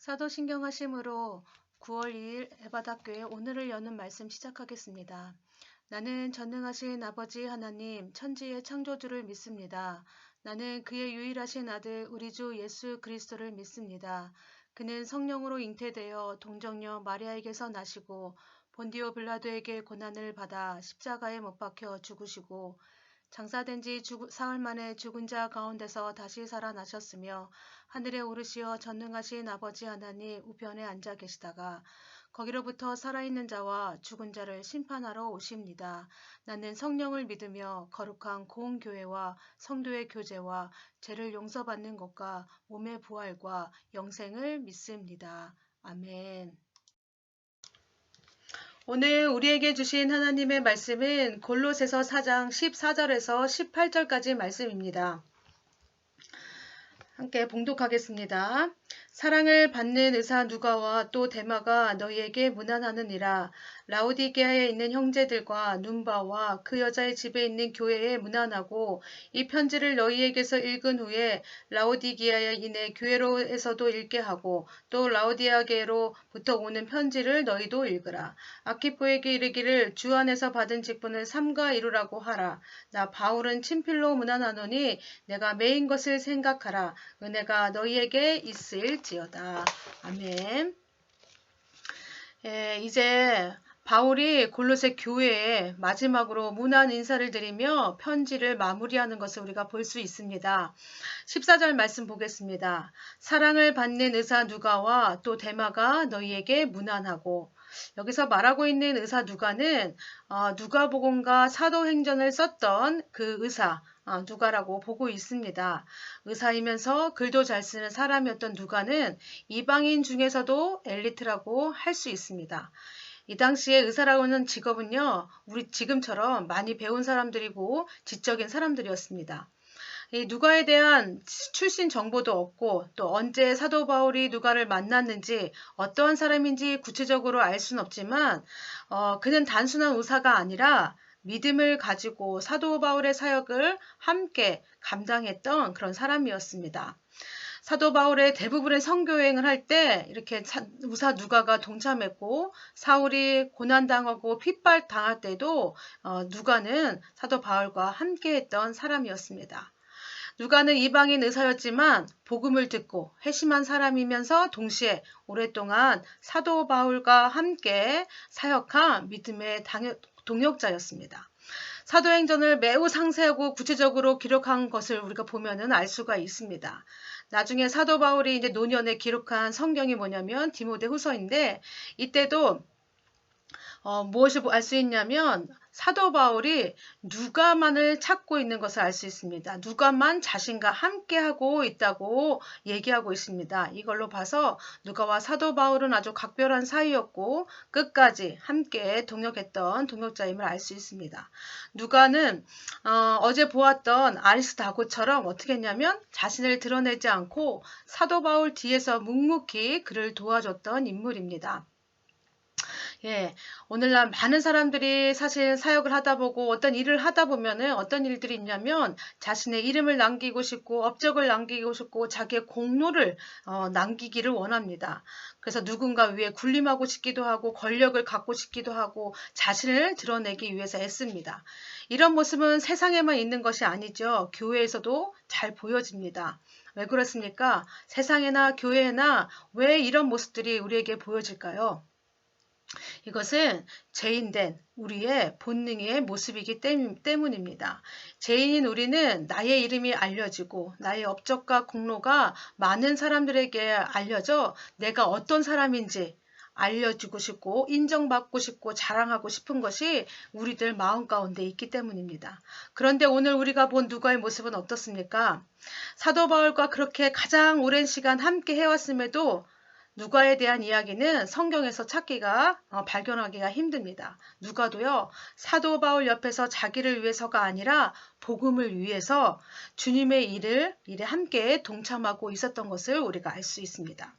사도신경하심으로 9월 2일 에바다교회 오늘을 여는 말씀 시작하겠습니다. 나는 전능하신 아버지 하나님 천지의 창조주를 믿습니다. 나는 그의 유일하신 아들 우리 주 예수 그리스도를 믿습니다. 그는 성령으로 잉태되어 동정녀 마리아에게서 나시고 본디오 빌라도에게 고난을 받아 십자가에 못 박혀 죽으시고 장사된 지 사흘 만에 죽은 자 가운데서 다시 살아나셨으며 하늘에 오르시어 전능하신 아버지 하나님 우편에 앉아 계시다가 거기로부터 살아있는 자와 죽은 자를 심판하러 오십니다. 나는 성령을 믿으며 거룩한 공교회와 성도의 교제와 죄를 용서받는 것과 몸의 부활과 영생을 믿습니다. 아멘. 오늘 우리에게 주신 하나님의 말씀은 골로새서 4장 14절에서 18절까지 말씀입니다. 함께 봉독하겠습니다. 사랑을 받는 의사 누가와 또 데마가 너희에게 문안하느니라. 라오디게아에 있는 형제들과 눈바와 그 여자의 집에 있는 교회에 문안하고 이 편지를 너희에게서 읽은 후에 라오디게아에 있는 교회로에서도 읽게 하고 또 라오디아게로부터 오는 편지를 너희도 읽으라. 아키포에게 이르기를 주 안에서 받은 직분을 삼가 이루라고 하라. 나 바울은 친필로 문안하노니 내가 매인 것을 생각하라. 은혜가 너희에게 있을지어다. 아멘. 이제 바울이 골로새 교회에 마지막으로 문안 인사를 드리며 편지를 마무리하는 것을 우리가 볼 수 있습니다. 14절 말씀 보겠습니다. 사랑을 받는 의사 누가와 또 데마가 너희에게 문안하고, 여기서 말하고 있는 의사 누가는 누가복음과 사도행전을 썼던 그 의사 누가라고 보고 있습니다. 의사이면서 글도 잘 쓰는 사람이었던 누가는 이방인 중에서도 엘리트라고 할 수 있습니다. 이 당시에 의사라고 하는 직업은요, 우리 지금처럼 많이 배운 사람들이고 지적인 사람들이었습니다. 이 누가에 대한 출신 정보도 없고 또 언제 사도 바울이 누가를 만났는지 어떠한 사람인지 구체적으로 알 수는 없지만 그는 단순한 의사가 아니라 믿음을 가지고 사도 바울의 사역을 함께 감당했던 그런 사람이었습니다. 사도 바울의 대부분의 선교여행을 할 때 이렇게 의사 누가가 동참했고 사울이 고난당하고 핍박당할 때도 누가는 사도 바울과 함께했던 사람이었습니다. 누가는 이방인 의사였지만 복음을 듣고 회심한 사람이면서 동시에 오랫동안 사도 바울과 함께 사역한 믿음의 동역자였습니다. 사도행전을 매우 상세하고 구체적으로 기록한 것을 우리가 보면은 알 수가 있습니다. 나중에 사도 바울이 이제 노년에 기록한 성경이 뭐냐면 디모데후서인데 이때도 무엇을 알 수 있냐면 사도 바울이 누가만을 찾고 있는 것을 알 수 있습니다. 누가만 자신과 함께하고 있다고 얘기하고 있습니다. 이걸로 봐서 누가와 사도 바울은 아주 각별한 사이였고 끝까지 함께 동역했던 동역자임을 알 수 있습니다. 누가는 어제 보았던 아리스다고처럼 어떻게 했냐면 자신을 드러내지 않고 사도 바울 뒤에서 묵묵히 그를 도와줬던 인물입니다. 오늘날 많은 사람들이 사실 사역을 하다 보고 어떤 일을 하다 보면은 어떤 일들이 있냐면 자신의 이름을 남기고 싶고 업적을 남기고 싶고 자기의 공로를 남기기를 원합니다. 그래서 누군가 위에 군림하고 싶기도 하고 권력을 갖고 싶기도 하고 자신을 드러내기 위해서 애씁니다. 이런 모습은 세상에만 있는 것이 아니죠. 교회에서도 잘 보여집니다. 왜 그렇습니까? 세상에나 교회에나 왜 이런 모습들이 우리에게 보여질까요? 이것은 죄인된 우리의 본능의 모습이기 때문입니다. 죄인인 우리는 나의 이름이 알려지고 나의 업적과 공로가 많은 사람들에게 알려져 내가 어떤 사람인지 알려주고 싶고 인정받고 싶고 자랑하고 싶은 것이 우리들 마음 가운데 있기 때문입니다. 그런데 오늘 우리가 본 누가의 모습은 어떻습니까? 사도 바울과 그렇게 가장 오랜 시간 함께 해왔음에도 누가에 대한 이야기는 성경에서 찾기가 발견하기가 힘듭니다. 누가도요. 사도 바울 옆에서 자기를 위해서가 아니라 복음을 위해서 주님의 일에 함께 동참하고 있었던 것을 우리가 알 수 있습니다.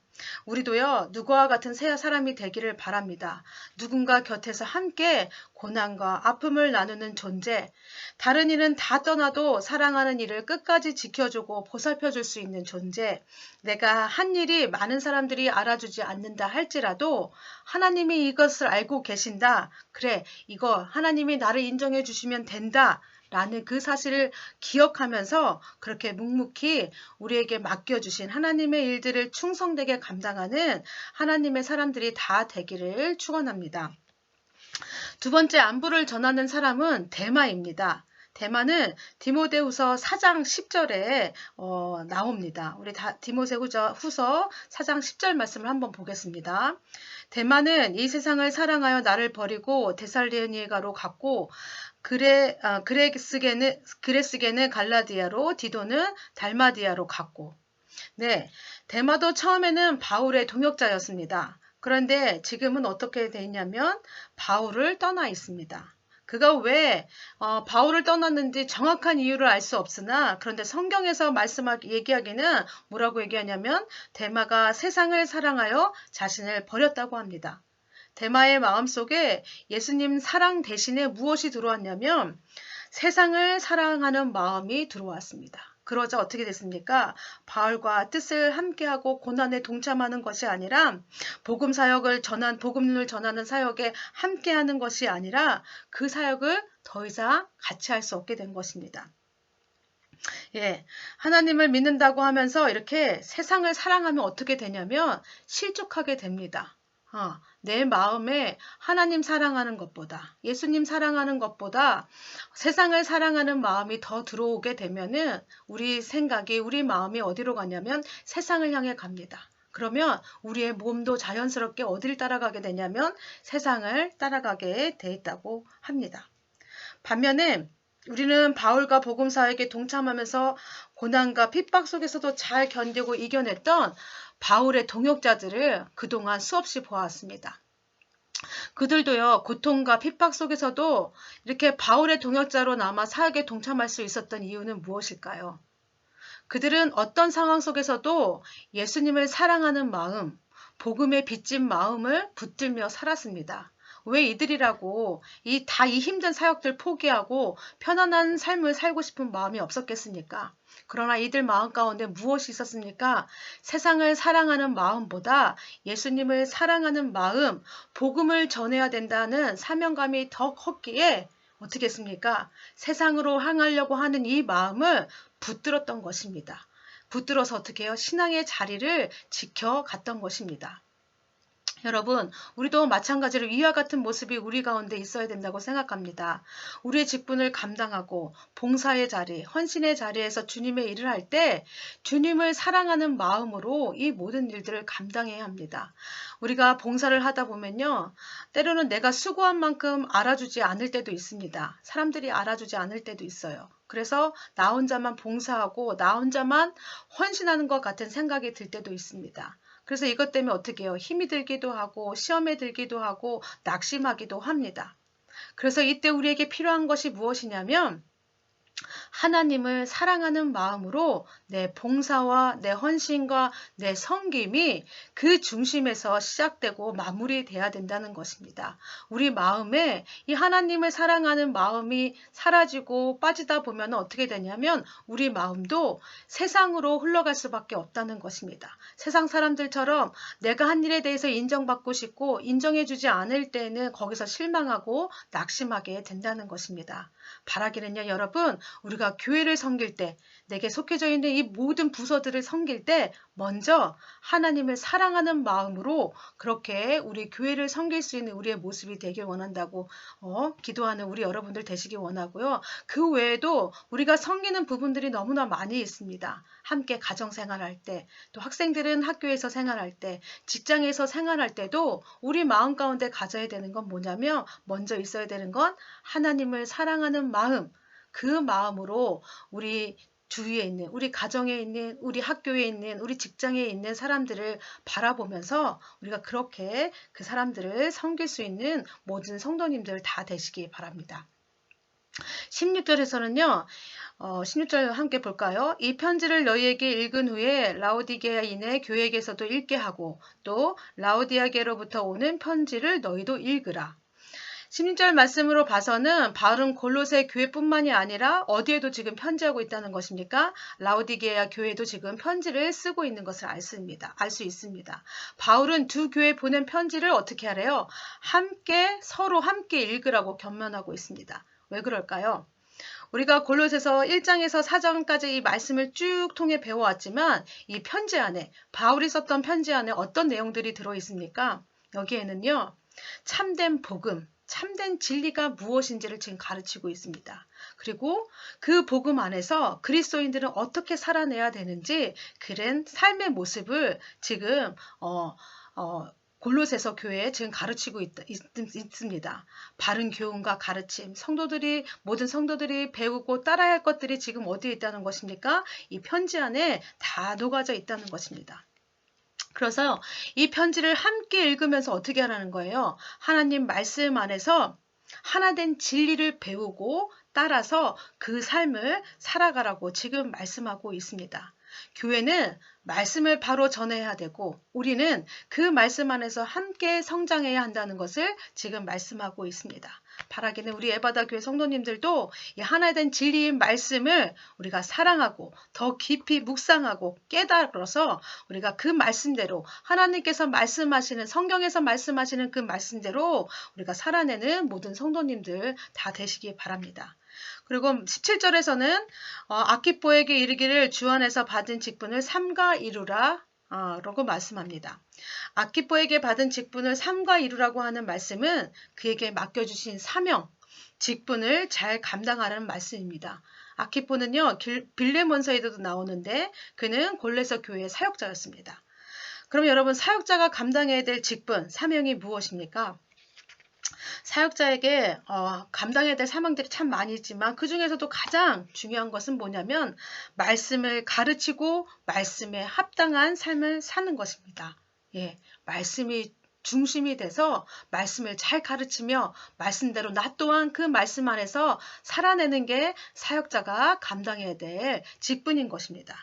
우리도요, 누구와 같은 새 사람이 되기를 바랍니다. 누군가 곁에서 함께 고난과 아픔을 나누는 존재, 다른 일은 다 떠나도 사랑하는 이를 끝까지 지켜주고 보살펴줄 수 있는 존재, 내가 한 일이 많은 사람들이 알아주지 않는다 할지라도 하나님이 이것을 알고 계신다. 그래, 이거 하나님이 나를 인정해 주시면 된다. 라는 그 사실을 기억하면서 그렇게 묵묵히 우리에게 맡겨주신 하나님의 일들을 충성되게 감당하는 하나님의 사람들이 다 되기를 축원합니다. 두 번째 안부를 전하는 사람은 데마입니다. 데마는 디모데후서 4장 10절에 나옵니다. 우리 디모데후서 4장 10절 말씀을 한번 보겠습니다. 데마는 이 세상을 사랑하여 나를 버리고 데살로니가로 갔고 그레스게는 갈라디아로, 디도는 달마디아로 갔고. 네, 데마도 처음에는 바울의 동역자였습니다. 그런데 지금은 어떻게 되냐면 바울을 떠나 있습니다. 그가 왜 바울을 떠났는지 정확한 이유를 알 수 없으나 그런데 성경에서 얘기하기는 뭐라고 얘기하냐면 데마가 세상을 사랑하여 자신을 버렸다고 합니다. 데마의 마음속에 예수님 사랑 대신에 무엇이 들어왔냐면 세상을 사랑하는 마음이 들어왔습니다. 그러자 어떻게 됐습니까? 바울과 뜻을 함께하고 고난에 동참하는 것이 아니라 복음을 전하는 사역에 함께하는 것이 아니라 그 사역을 더 이상 같이 할 수 없게 된 것입니다. 예, 하나님을 믿는다고 하면서 이렇게 세상을 사랑하면 어떻게 되냐면 실족하게 됩니다. 내 마음에 하나님 사랑하는 것보다 예수님 사랑하는 것보다 세상을 사랑하는 마음이 더 들어오게 되면은 우리 생각이 우리 마음이 어디로 가냐면 세상을 향해 갑니다. 그러면 우리의 몸도 자연스럽게 어디를 따라가게 되냐면 세상을 따라가게 돼 있다고 합니다. 반면에 우리는 바울과 복음사역에 동참하면서 고난과 핍박 속에서도 잘 견디고 이겨냈던 바울의 동역자들을 그동안 수없이 보았습니다. 그들도요, 고통과 핍박 속에서도 이렇게 바울의 동역자로 남아 사역에 동참할 수 있었던 이유는 무엇일까요? 그들은 어떤 상황 속에서도 예수님을 사랑하는 마음, 복음에 빚진 마음을 붙들며 살았습니다. 왜 이들이라고 이 힘든 사역들 포기하고 편안한 삶을 살고 싶은 마음이 없었겠습니까? 그러나 이들 마음 가운데 무엇이 있었습니까? 세상을 사랑하는 마음보다 예수님을 사랑하는 마음, 복음을 전해야 된다는 사명감이 더 컸기에 어떻게 했습니까? 세상으로 향하려고 하는 이 마음을 붙들었던 것입니다. 붙들어서 어떻게 해요? 신앙의 자리를 지켜갔던 것입니다. 여러분, 우리도 마찬가지로 이와 같은 모습이 우리 가운데 있어야 된다고 생각합니다. 우리의 직분을 감당하고 봉사의 자리, 헌신의 자리에서 주님의 일을 할 때 주님을 사랑하는 마음으로 이 모든 일들을 감당해야 합니다. 우리가 봉사를 하다 보면요, 때로는 내가 수고한 만큼 알아주지 않을 때도 있습니다. 사람들이 알아주지 않을 때도 있어요. 그래서 나 혼자만 봉사하고 나 혼자만 헌신하는 것 같은 생각이 들 때도 있습니다. 그래서 이것 때문에 어떻게 해요? 힘이 들기도 하고 시험에 들기도 하고 낙심하기도 합니다. 그래서 이때 우리에게 필요한 것이 무엇이냐면 하나님을 사랑하는 마음으로 내 봉사와 내 헌신과 내 섬김이 그 중심에서 시작되고 마무리돼야 된다는 것입니다. 우리 마음에 이 하나님을 사랑하는 마음이 사라지고 빠지다 보면 어떻게 되냐면 우리 마음도 세상으로 흘러갈 수밖에 없다는 것입니다. 세상 사람들처럼 내가 한 일에 대해서 인정받고 싶고 인정해주지 않을 때는 거기서 실망하고 낙심하게 된다는 것입니다. 바라기는요, 여러분, 우리가 교회를 섬길 때, 내게 속해져 있는 이 모든 부서들을 섬길 때 먼저 하나님을 사랑하는 마음으로 그렇게 우리 교회를 섬길 수 있는 우리의 모습이 되길 원한다고 기도하는 우리 여러분들 되시기 원하고요. 그 외에도 우리가 섬기는 부분들이 너무나 많이 있습니다. 함께 가정생활할 때, 또 학생들은 학교에서 생활할 때, 직장에서 생활할 때도 우리 마음 가운데 가져야 되는 건 뭐냐면 먼저 있어야 되는 건 하나님을 사랑하는 마음, 그 마음으로 우리 주위에 있는, 우리 가정에 있는, 우리 학교에 있는, 우리 직장에 있는 사람들을 바라보면서 우리가 그렇게 그 사람들을 섬길 수 있는 모든 성도님들 다 되시기 바랍니다. 16절에서는요. 16절 함께 볼까요? 이 편지를 너희에게 읽은 후에 라오디게아인의 교회에게서도 읽게 하고 또 라오디아게로부터 오는 편지를 너희도 읽으라. 16절 말씀으로 봐서는 바울은 골로새 교회뿐만이 아니라 어디에도 지금 편지하고 있다는 것입니까? 라오디게아 교회도 지금 편지를 쓰고 있는 것을 알 수 있습니다. 바울은 두 교회에 보낸 편지를 어떻게 하래요? 서로 함께 읽으라고 권면하고 있습니다. 왜 그럴까요? 우리가 골로새서 1장에서 4장까지 이 말씀을 쭉 통해 배워왔지만 이 편지 안에, 바울이 썼던 편지 안에 어떤 내용들이 들어있습니까? 여기에는요, 참된 복음, 참된 진리가 무엇인지를 지금 가르치고 있습니다. 그리고 그 복음 안에서 그리스도인들은 어떻게 살아내야 되는지 그런 삶의 모습을 지금 골로새서 교회에 지금 가르치고 있습니다. 바른 교훈과 가르침, 모든 성도들이 배우고 따라야 할 것들이 지금 어디에 있다는 것입니까? 이 편지 안에 다 녹아져 있다는 것입니다. 그래서 이 편지를 함께 읽으면서 어떻게 하라는 거예요? 하나님 말씀 안에서 하나된 진리를 배우고 따라서 그 삶을 살아가라고 지금 말씀하고 있습니다. 교회는 말씀을 바로 전해야 되고 우리는 그 말씀 안에서 함께 성장해야 한다는 것을 지금 말씀하고 있습니다. 바라기는 우리 에바다 교회 성도님들도 이 하나된 진리인 말씀을 우리가 사랑하고 더 깊이 묵상하고 깨달아서 우리가 그 말씀대로 하나님께서 말씀하시는 성경에서 말씀하시는 그 말씀대로 우리가 살아내는 모든 성도님들 다 되시기 바랍니다. 그리고 17절에서는 아키포에게 이르기를 주 안에서 받은 직분을 삼가 이루라 라고 말씀합니다. 아키포에게 받은 직분을 삼가 이루라고 하는 말씀은 그에게 맡겨주신 사명, 직분을 잘 감당하라는 말씀입니다. 아키포는요, 빌레몬서에도 나오는데 그는 골로새 교회의 사역자였습니다. 그럼 여러분 사역자가 감당해야 될 직분, 사명이 무엇입니까? 사역자에게 감당해야 될 사명들이 참 많이 있지만 그 중에서도 가장 중요한 것은 뭐냐면 말씀을 가르치고 말씀에 합당한 삶을 사는 것입니다. 예, 말씀이 중심이 돼서 말씀을 잘 가르치며 말씀대로 나 또한 그 말씀 안에서 살아내는 게 사역자가 감당해야 될 직분인 것입니다.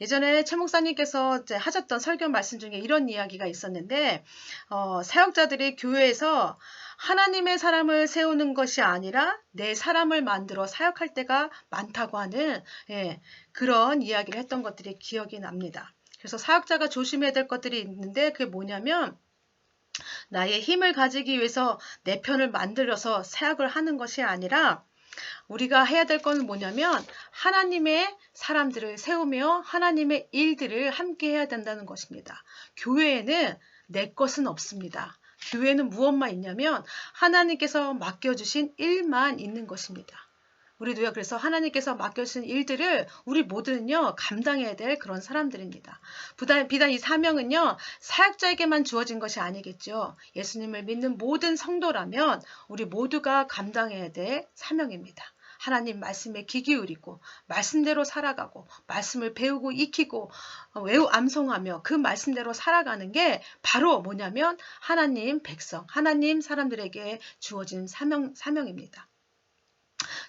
예전에 최 목사님께서 하셨던 설교 말씀 중에 이런 이야기가 있었는데 사역자들이 교회에서 하나님의 사람을 세우는 것이 아니라 내 사람을 만들어 사역할 때가 많다고 하는 그런 이야기를 했던 것들이 기억이 납니다. 그래서 사역자가 조심해야 될 것들이 있는데 그게 뭐냐면 나의 힘을 가지기 위해서 내 편을 만들어서 사역을 하는 것이 아니라 우리가 해야 될 건 뭐냐면 하나님의 사람들을 세우며 하나님의 일들을 함께 해야 된다는 것입니다. 교회에는 내 것은 없습니다. 교회는 무엇만 있냐면 하나님께서 맡겨주신 일만 있는 것입니다. 우리도요, 그래서 하나님께서 맡겨주신 일들을 우리 모두는요, 감당해야 될 그런 사람들입니다. 비단 이 사명은요, 사역자에게만 주어진 것이 아니겠죠. 예수님을 믿는 모든 성도라면 우리 모두가 감당해야 될 사명입니다. 하나님 말씀에 귀 기울이고 말씀대로 살아가고 말씀을 배우고 익히고 암송하며 그 말씀대로 살아가는 게 바로 뭐냐면 하나님 백성, 하나님 사람들에게 주어진 사명입니다.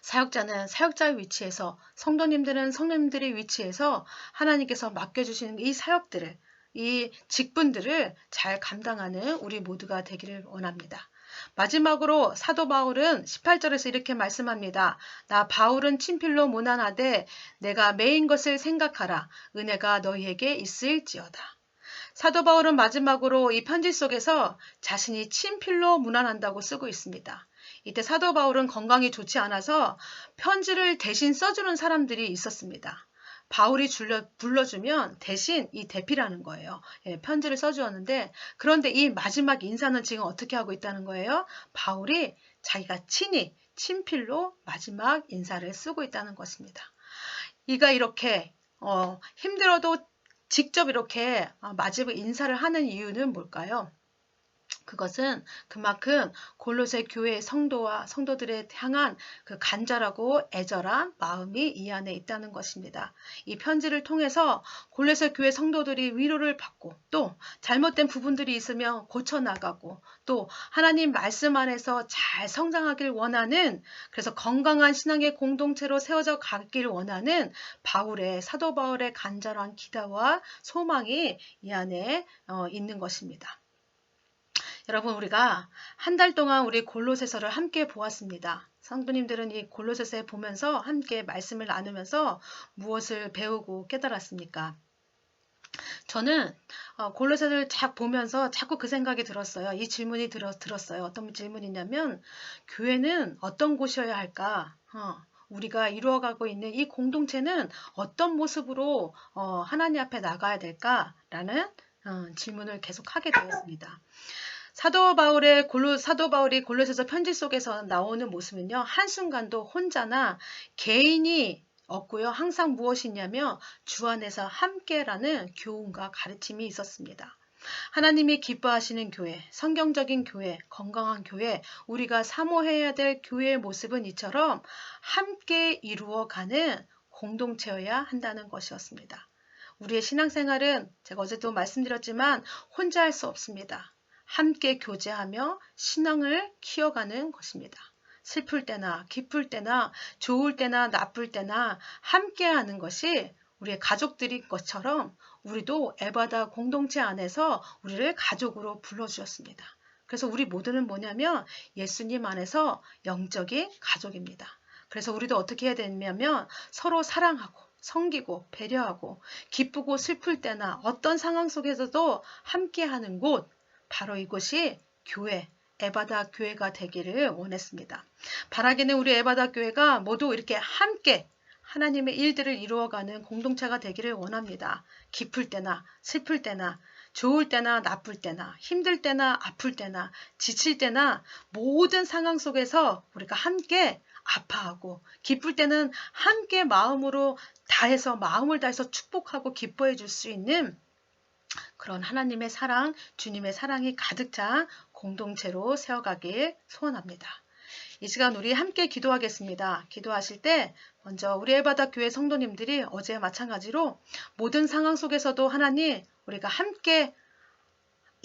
사역자는 사역자의 위치에서 성도님들은 성도님들의 위치에서 하나님께서 맡겨주시는 이 사역들을 이 직분들을 잘 감당하는 우리 모두가 되기를 원합니다. 마지막으로 사도 바울은 18절에서 이렇게 말씀합니다. 나 바울은 친필로 문안하되 내가 매인 것을 생각하라. 은혜가 너희에게 있을지어다. 사도 바울은 마지막으로 이 편지 속에서 자신이 친필로 문안한다고 쓰고 있습니다. 이때 사도 바울은 건강이 좋지 않아서 편지를 대신 써주는 사람들이 있었습니다. 바울이 불러주면 대신 이 대피라는 거예요. 편지를 써주었는데 그런데 이 마지막 인사는 지금 어떻게 하고 있다는 거예요? 바울이 자기가 친히 친필로 마지막 인사를 쓰고 있다는 것입니다. 이가 이렇게 힘들어도 직접 이렇게 마지막 인사를 하는 이유는 뭘까요? 그것은 그만큼 골로새 교회의 성도와 성도들에 향한 그 간절하고 애절한 마음이 이 안에 있다는 것입니다. 이 편지를 통해서 골로새 교회 성도들이 위로를 받고 또 잘못된 부분들이 있으면 고쳐나가고 또 하나님 말씀 안에서 잘 성장하길 원하는, 그래서 건강한 신앙의 공동체로 세워져 가길 원하는 사도 바울의 간절한 기도와 소망이 이 안에 있는 것입니다. 여러분, 우리가 한 달 동안 우리 골로새서를 함께 보았습니다. 성도님들은 이 골로새서 보면서 함께 말씀을 나누면서 무엇을 배우고 깨달았습니까? 저는 골로새서를 보면서 자꾸 그 생각이 들었어요. 이 질문이 들었어요. 어떤 질문이냐면, 교회는 어떤 곳이어야 할까? 우리가 이루어가고 있는 이 공동체는 어떤 모습으로 하나님 앞에 나가야 될까라는 질문을 계속 하게 되었습니다. 사도 바울이 골로새서 편지 속에서 나오는 모습은요, 한순간도 혼자나 개인이 없고요, 항상 무엇이냐면 주 안에서 함께라는 교훈과 가르침이 있었습니다. 하나님이 기뻐하시는 교회, 성경적인 교회, 건강한 교회, 우리가 사모해야 될 교회의 모습은 이처럼 함께 이루어가는 공동체여야 한다는 것이었습니다. 우리의 신앙생활은 제가 어제도 말씀드렸지만 혼자 할 수 없습니다. 함께 교제하며 신앙을 키워가는 것입니다. 슬플 때나 기쁠 때나 좋을 때나 나쁠 때나 함께하는 것이 우리의 가족들인 것처럼 우리도 에바다 공동체 안에서 우리를 가족으로 불러주셨습니다. 그래서 우리 모두는 뭐냐면 예수님 안에서 영적인 가족입니다. 그래서 우리도 어떻게 해야 되냐면 서로 사랑하고 섬기고 배려하고 기쁘고 슬플 때나 어떤 상황 속에서도 함께하는 곳, 바로 이곳이 교회, 에바다 교회가 되기를 원했습니다. 바라기는 우리 에바다 교회가 모두 이렇게 함께 하나님의 일들을 이루어가는 공동체가 되기를 원합니다. 기쁠 때나 슬플 때나 좋을 때나 나쁠 때나 힘들 때나 아플 때나 지칠 때나 모든 상황 속에서 우리가 함께 아파하고 기쁠 때는 함께 마음을 다해서 축복하고 기뻐해 줄 수 있는 그런 하나님의 사랑, 주님의 사랑이 가득 찬 공동체로 세워가길 소원합니다. 이 시간 우리 함께 기도하겠습니다. 기도하실 때 먼저 우리 에바다 교회 성도님들이 어제와 마찬가지로 모든 상황 속에서도 하나님, 우리가 함께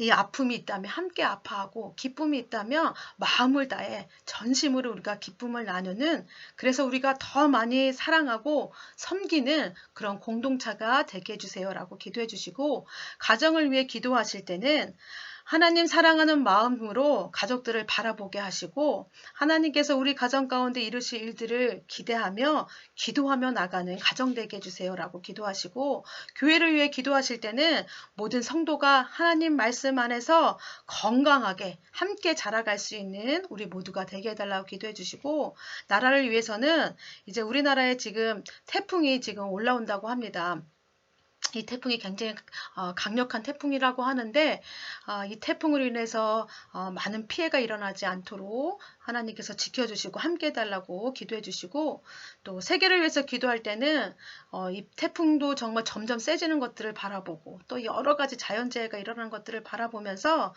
이 아픔이 있다면 함께 아파하고 기쁨이 있다면 마음을 다해 전심으로 우리가 기쁨을 나누는, 그래서 우리가 더 많이 사랑하고 섬기는 그런 공동체가 되게 해주세요라고 기도해 주시고, 가정을 위해 기도하실 때는 하나님 사랑하는 마음으로 가족들을 바라보게 하시고 하나님께서 우리 가정 가운데 이루실 일들을 기대하며 기도하며 나가는 가정 되게 해주세요라고 기도하시고, 교회를 위해 기도하실 때는 모든 성도가 하나님 말씀 안에서 건강하게 함께 자라갈 수 있는 우리 모두가 되게 해달라고 기도해 주시고, 나라를 위해서는 이제 우리나라에 지금 태풍이 지금 올라온다고 합니다. 이 태풍이 굉장히 강력한 태풍이라고 하는데 이 태풍으로 인해서 많은 피해가 일어나지 않도록 하나님께서 지켜주시고 함께 해달라고 기도해 주시고, 또 세계를 위해서 기도할 때는 이 태풍도 정말 점점 세지는 것들을 바라보고 또 여러 가지 자연재해가 일어나는 것들을 바라보면서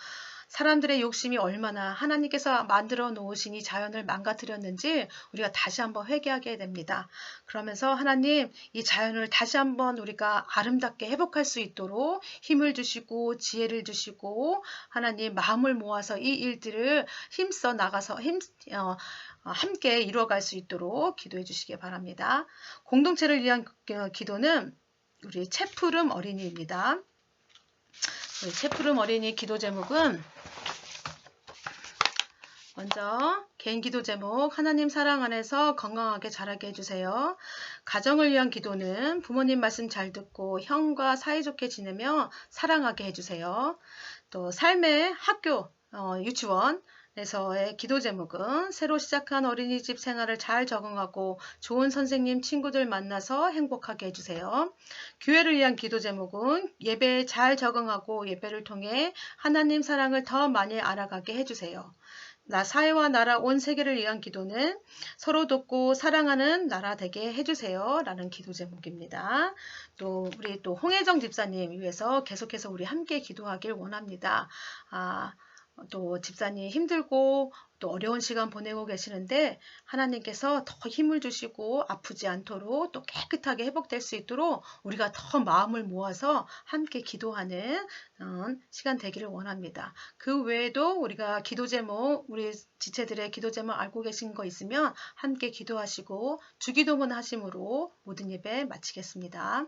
사람들의 욕심이 얼마나 하나님께서 만들어 놓으신 이 자연을 망가뜨렸는지 우리가 다시 한번 회개하게 됩니다. 그러면서 하나님, 이 자연을 다시 한번 우리가 아름답게 회복할 수 있도록 힘을 주시고 지혜를 주시고 하나님 마음을 모아서 이 일들을 힘써 나가서 함께 이루어갈 수 있도록 기도해 주시기 바랍니다. 공동체를 위한 기도는 우리 채푸름 어린이입니다. 우리 채푸름 어린이 기도 제목은 먼저 개인 기도 제목, 하나님 사랑 안에서 건강하게 자라게 해주세요. 가정을 위한 기도는 부모님 말씀 잘 듣고 형과 사이좋게 지내며 사랑하게 해주세요. 또 삶의 학교, 유치원에서의 기도 제목은 새로 시작한 어린이집 생활을 잘 적응하고 좋은 선생님, 친구들 만나서 행복하게 해주세요. 교회를 위한 기도 제목은 예배에 잘 적응하고 예배를 통해 하나님 사랑을 더 많이 알아가게 해주세요. 사회와 나라 온 세계를 위한 기도는 서로 돕고 사랑하는 나라 되게 해주세요 라는 기도 제목입니다. 또 우리 또 홍혜정 집사님 위해서 계속해서 우리 함께 기도하길 원합니다. 또 집사님 힘들고 또 어려운 시간 보내고 계시는데 하나님께서 더 힘을 주시고 아프지 않도록 또 깨끗하게 회복될 수 있도록 우리가 더 마음을 모아서 함께 기도하는 시간 되기를 원합니다. 그 외에도 우리가 기도 제목, 우리 지체들의 기도 제목 알고 계신 거 있으면 함께 기도하시고 주기도문 하심으로 모든 예배 마치겠습니다.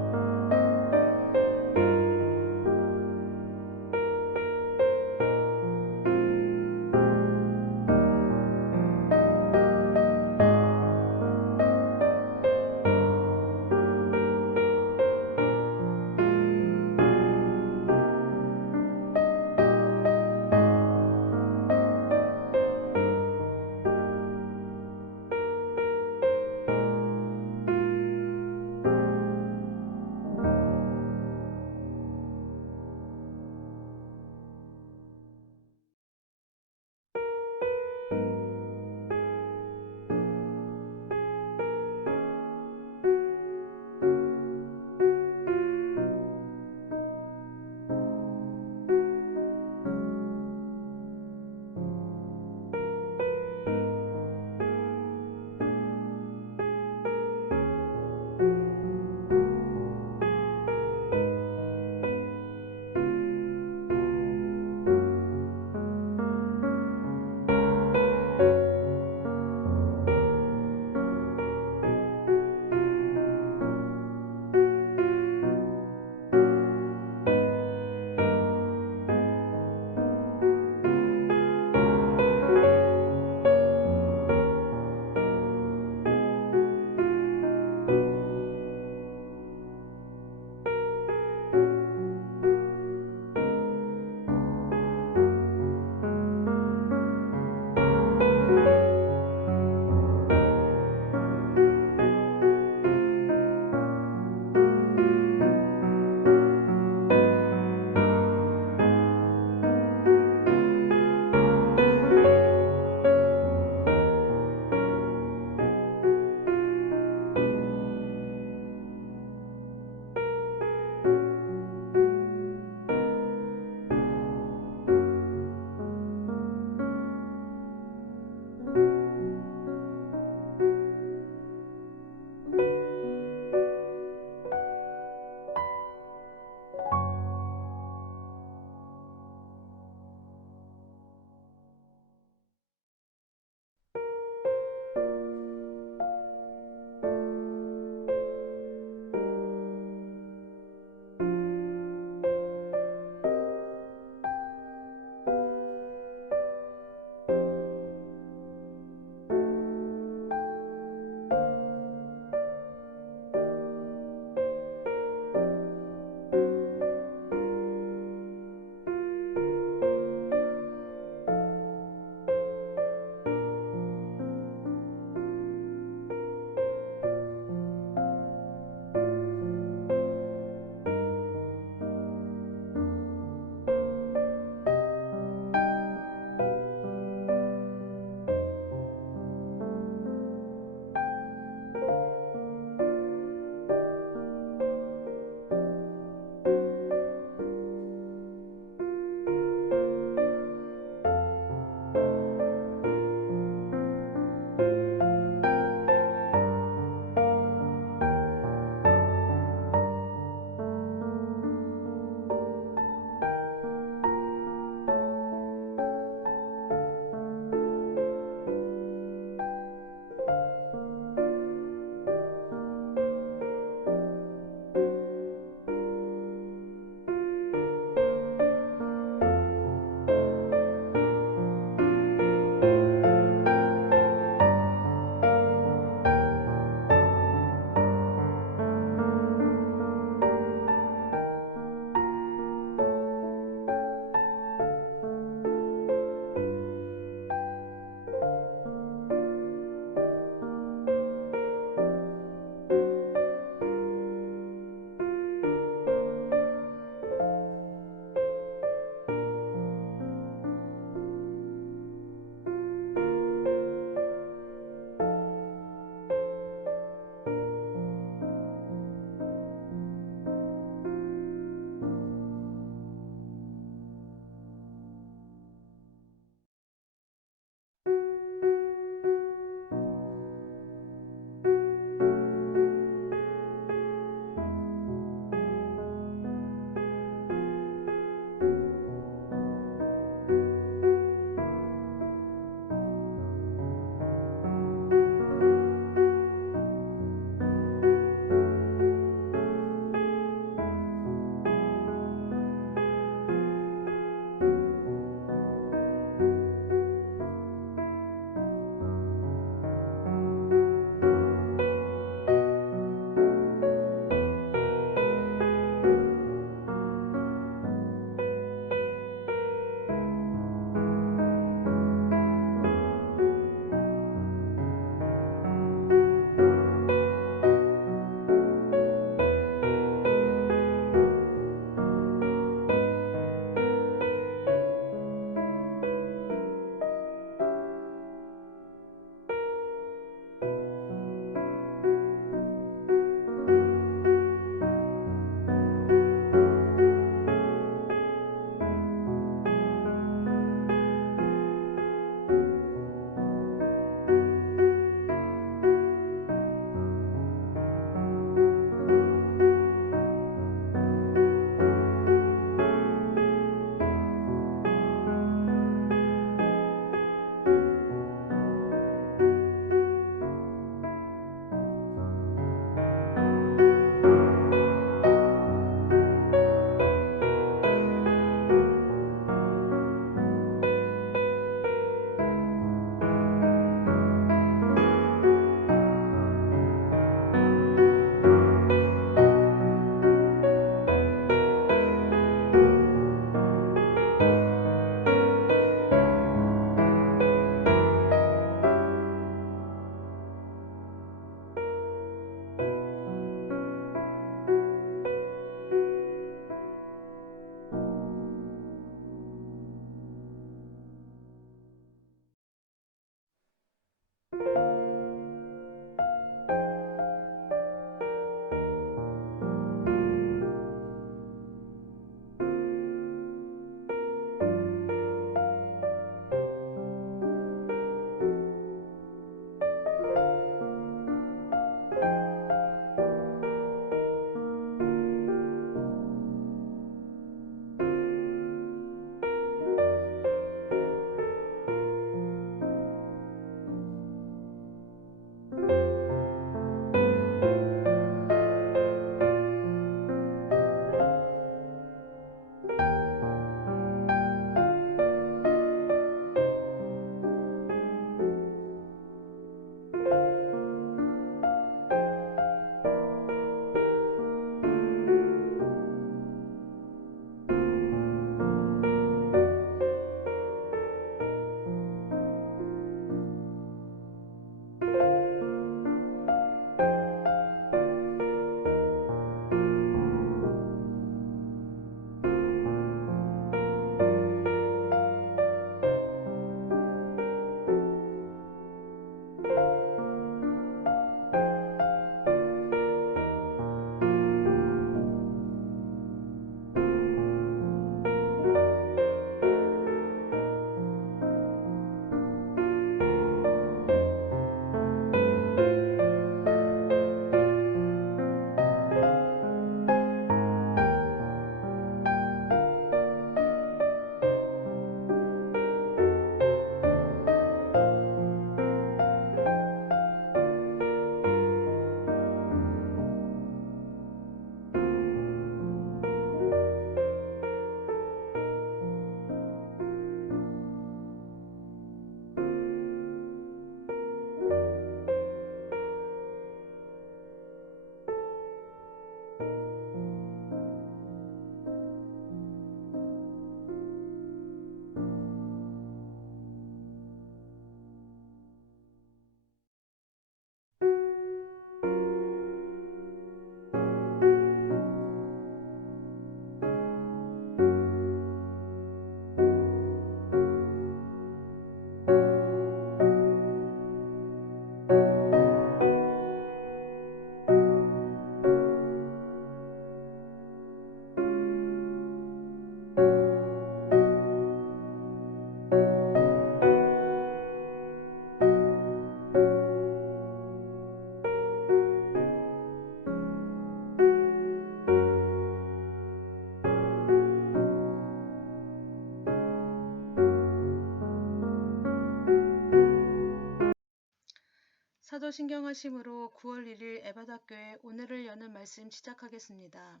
사도신경하심으로 9월 1일 에바다교회 오늘을 여는 말씀 시작하겠습니다.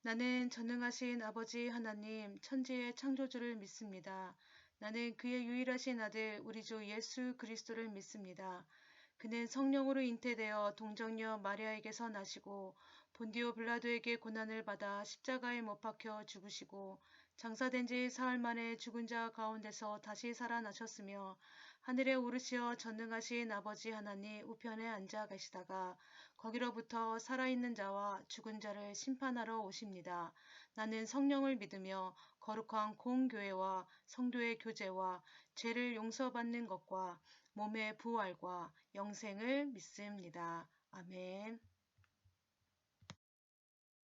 나는 전능하신 아버지 하나님 천지의 창조주를 믿습니다. 나는 그의 유일하신 아들 우리 주 예수 그리스도를 믿습니다. 그는 성령으로 잉태되어 동정녀 마리아에게서 나시고 본디오 빌라도에게 고난을 받아 십자가에 못 박혀 죽으시고 장사된 지 사흘 만에 죽은 자 가운데서 다시 살아나셨으며 하늘에 오르시어 전능하신 아버지 하나님 우편에 앉아 계시다가 거기로부터 살아있는 자와 죽은 자를 심판하러 오십니다. 나는 성령을 믿으며 거룩한 공교회와 성도의 교제와 죄를 용서받는 것과 몸의 부활과 영생을 믿습니다. 아멘.